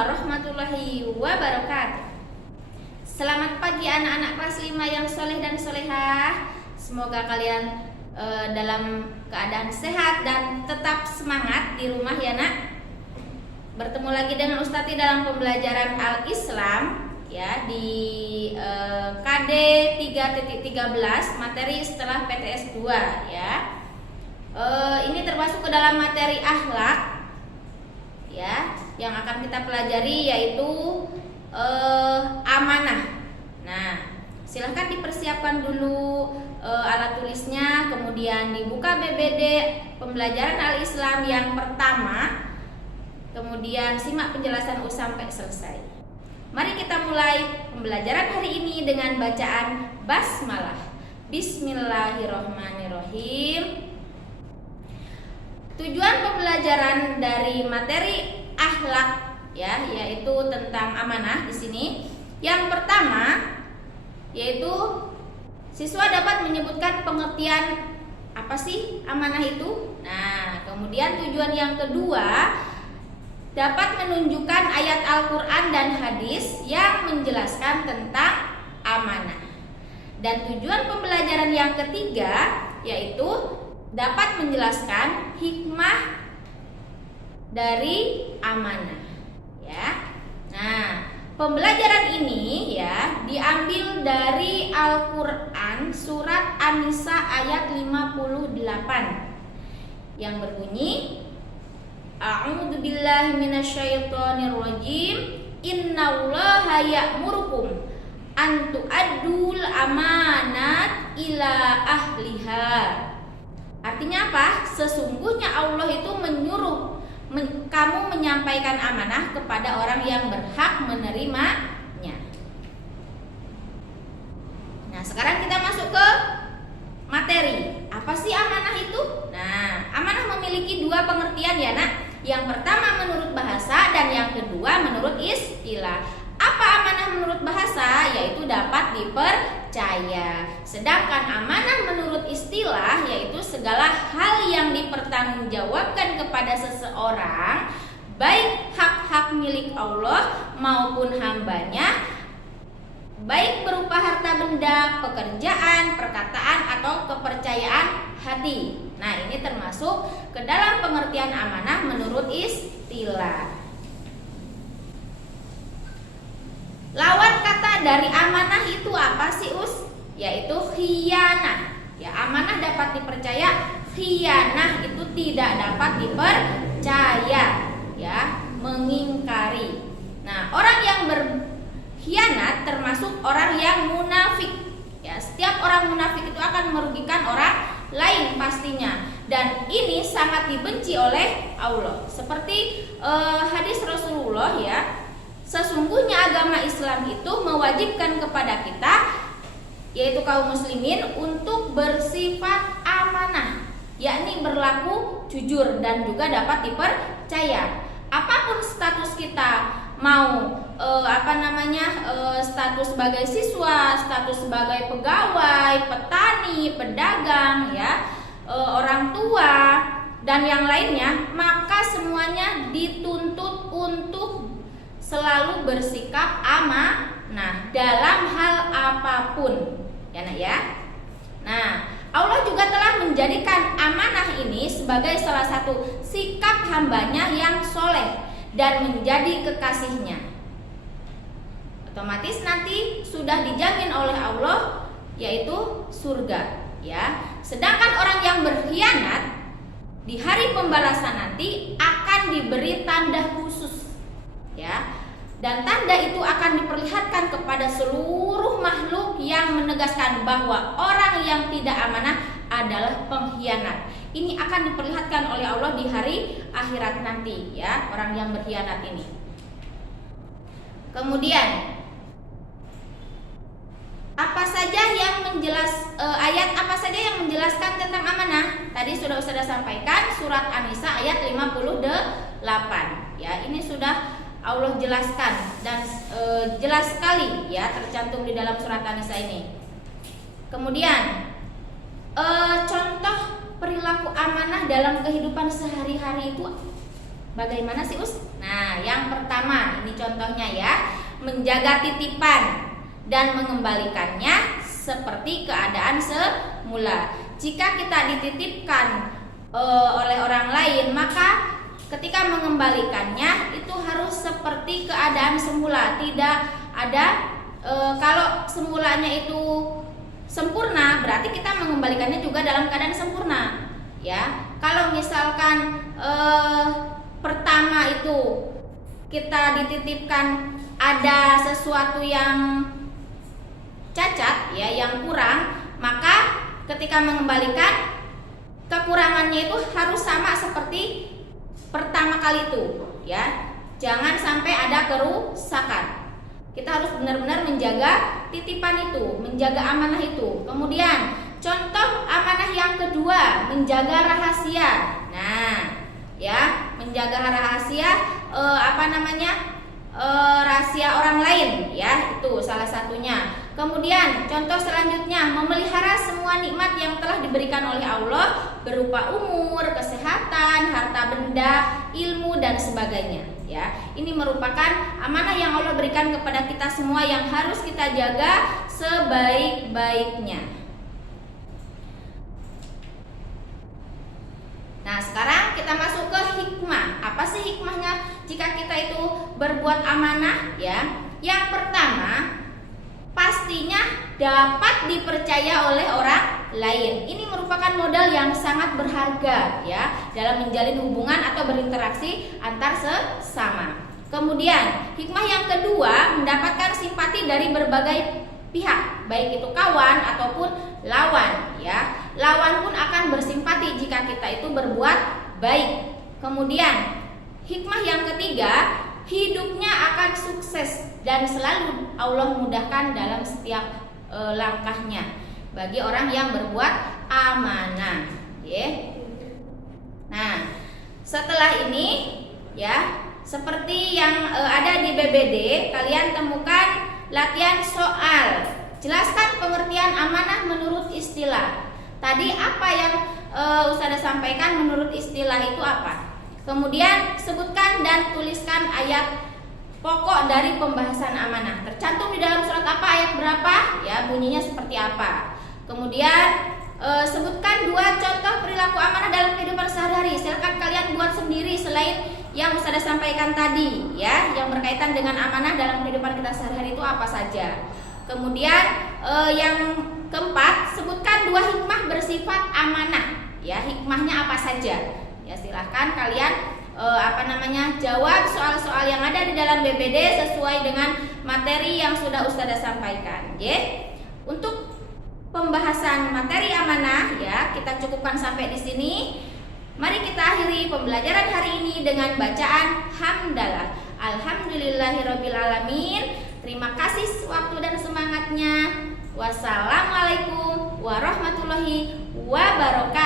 warahmatullahi wabarakatuh. Selamat pagi anak-anak kelas 5 yang soleh dan solehah. Semoga kalian dalam keadaan sehat dan tetap semangat di rumah ya nak. Bertemu lagi dengan Ustati dalam pembelajaran Al-Islam ya di KD 3.13 materi setelah PTS 2 ya. Ini termasuk ke dalam materi akhlak ya, yang akan kita pelajari yaitu amanah. Nah, silahkan dipersiapkan dulu alat tulisnya, kemudian dibuka BBD pembelajaran Al-Islam yang pertama, kemudian simak penjelasan sampai selesai. Mari kita mulai pembelajaran hari ini dengan bacaan basmalah. Bismillahirrohmanirrohim. Tujuan pembelajaran dari materi akhlak ya, yaitu tentang amanah di sini. Yang pertama yaitu siswa dapat menyebutkan pengertian apa sih amanah itu. Nah, kemudian tujuan yang kedua dapat menunjukkan ayat Al-Quran dan hadis yang menjelaskan tentang amanah. Dan tujuan pembelajaran yang ketiga yaitu dapat menjelaskan hikmah dari amanah ya. Nah, pembelajaran ini ya diambil dari Al-Quran surat An-Nisa ayat 58 yang berbunyi, A'udzubillahi minasyaitonirrajim, innallaha ya'murukum an tu'addul amanat ila ahliha. Artinya apa? Sesungguhnya Allah itu menyuruh kamu menyampaikan amanah kepada orang yang berhak menerimanya. Nah, sekarang kita masuk ke materi. Apa sih amanah itu? Nah, amanah memiliki dua pengertian ya nak. Yang pertama menurut bahasa dan yang kedua menurut istilah. Apa amanah menurut bahasa? Yaitu dapat dipercaya. Sedangkan amanah menurut istilah yaitu segala hal yang dipertanggungjawabkan kepada seseorang, baik hak-hak milik Allah maupun hambanya, baik berupa harta benda, pekerjaan, perkataan, atau kepercayaan hati. Nah, ini termasuk ke dalam pengertian amanah menurut istilah. Lawan kata dari amanah itu apa sih Us? Yaitu khianah. Ya, amanah dapat dipercaya, khianah itu tidak dapat dipercaya, ya, mengingkari. Nah, orang yang berkhianat termasuk orang yang munafik. Ya, setiap orang munafik itu akan merugikan orang lain pastinya, dan ini sangat dibenci oleh Allah. Seperti hadis Rasulullah ya, sesungguhnya agama Islam itu mewajibkan kepada kita, yaitu kaum muslimin, untuk bersifat amanah, yakni berlaku jujur dan juga dapat dipercaya. Apapun status kita, mau status sebagai siswa, status sebagai pegawai, petani, pedagang ya, orang tua dan yang lainnya, maka semuanya dituntut untuk selalu bersikap amanah dalam hal apapun ya nak ya. Nah, Allah juga telah menjadikan amanah ini sebagai salah satu sikap hambanya yang soleh dan menjadi kekasihnya. Otomatis nanti sudah dijamin oleh Allah yaitu surga ya. Sedangkan orang yang berkhianat di hari pembalasan nanti akan diberi tanda khusus ya. Dan tanda itu akan diperlihatkan kepada seluruh makhluk yang menegaskan bahwa orang yang tidak amanah adalah pengkhianat. Ini akan diperlihatkan oleh Allah di hari akhirat nanti ya, orang yang berkhianat ini. Kemudian apa saja yang ayat apa saja yang menjelaskan tentang amanah? Tadi sudah sampaikan surat An-Nisa ayat 58 ya. Ini sudah Allah jelaskan dan jelas sekali ya, tercantum di dalam surat An-Nisa ini. Kemudian contoh perilaku amanah dalam kehidupan sehari-hari itu Bagaimana sih Us? Nah, yang pertama ini contohnya ya, menjaga titipan dan mengembalikannya seperti keadaan semula. Jika kita dititipkan oleh orang lain, maka ketika mengembalikannya itu harus seperti keadaan semula. Tidak ada kalau semulanya itu sempurna, berarti kita mengembalikannya juga dalam keadaan sempurna. Ya, kalau misalkan pertama itu kita dititipkan ada sesuatu yang cacat ya, yang kurang, maka ketika mengembalikan kekurangannya itu harus sama seperti pertama kali itu ya. Jangan sampai ada kerusakan. Kita harus benar-benar menjaga titipan itu, menjaga amanah itu. Kemudian contoh amanah yang kedua, menjaga rahasia. Nah, ya, menjaga rahasia rahasia orang lain ya, itu salah satunya. Kemudian contoh selanjutnya, memelihara semua nikmat yang telah diberikan oleh Allah berupa umur, kesehatan, harta benda, ilmu dan sebagainya ya. Ini merupakan amanah yang Allah berikan kepada kita semua yang harus kita jaga sebaik-baiknya. Nah, sekarang kita masuk ke hikmah. Apa sih hikmahnya jika kita itu berbuat amanah ya? Yang pertama, pastinya dapat dipercaya oleh orang lain. Ini merupakan modal yang sangat berharga ya dalam menjalin hubungan atau berinteraksi antar sesama. Kemudian, hikmah yang kedua, mendapatkan simpati dari berbagai pihak, baik itu kawan ataupun lawan ya. Lawan pun akan bersimpati jika kita itu berbuat baik. Kemudian hikmah yang ketiga, hidupnya akan sukses dan selalu Allah mudahkan dalam setiap langkahnya bagi orang yang berbuat amanah ya. Nah, setelah ini ya, seperti yang ada di BBD, kalian temukan latihan soal. Jelaskan pengertian amanah menurut istilah. Tadi apa yang Ustazah sampaikan menurut istilah itu apa? Kemudian sebutkan dan tuliskan ayat pokok dari pembahasan amanah. Tercantum di dalam surat apa, ayat berapa? Ya, bunyinya seperti apa? Kemudian sebutkan 2 contoh perilaku amanah dalam kehidupan sehari-hari. Silakan kalian buat sendiri selain yang Ustazah sampaikan tadi ya, yang berkaitan dengan amanah dalam kehidupan kita sehari-hari itu apa saja. Kemudian yang keempat, sebutkan 2 hikmah bersifat amanah ya. Hikmahnya apa saja? Ya, silahkan kalian jawab soal-soal yang ada di dalam BBD sesuai dengan materi yang sudah Ustazah sampaikan ya. Untuk pembahasan materi amanah ya, kita cukupkan sampai di sini. Mari kita akhiri pembelajaran hari ini dengan bacaan hamdalah. Alhamdulillahirabbil alamin. Terima kasih waktu dan semangatnya. Wassalamualaikum warahmatullahi wabarakatuh.